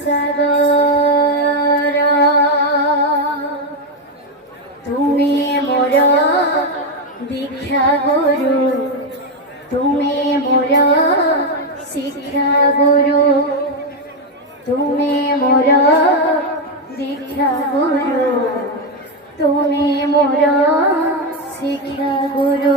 সাগর। তুমি মোর দীক্ষা গুরু তুমি মোর শিক্ষা গুরু তুমি মোর দীক্ষা গুরু তুমি মোর শিক্ষা গুরু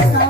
Deus.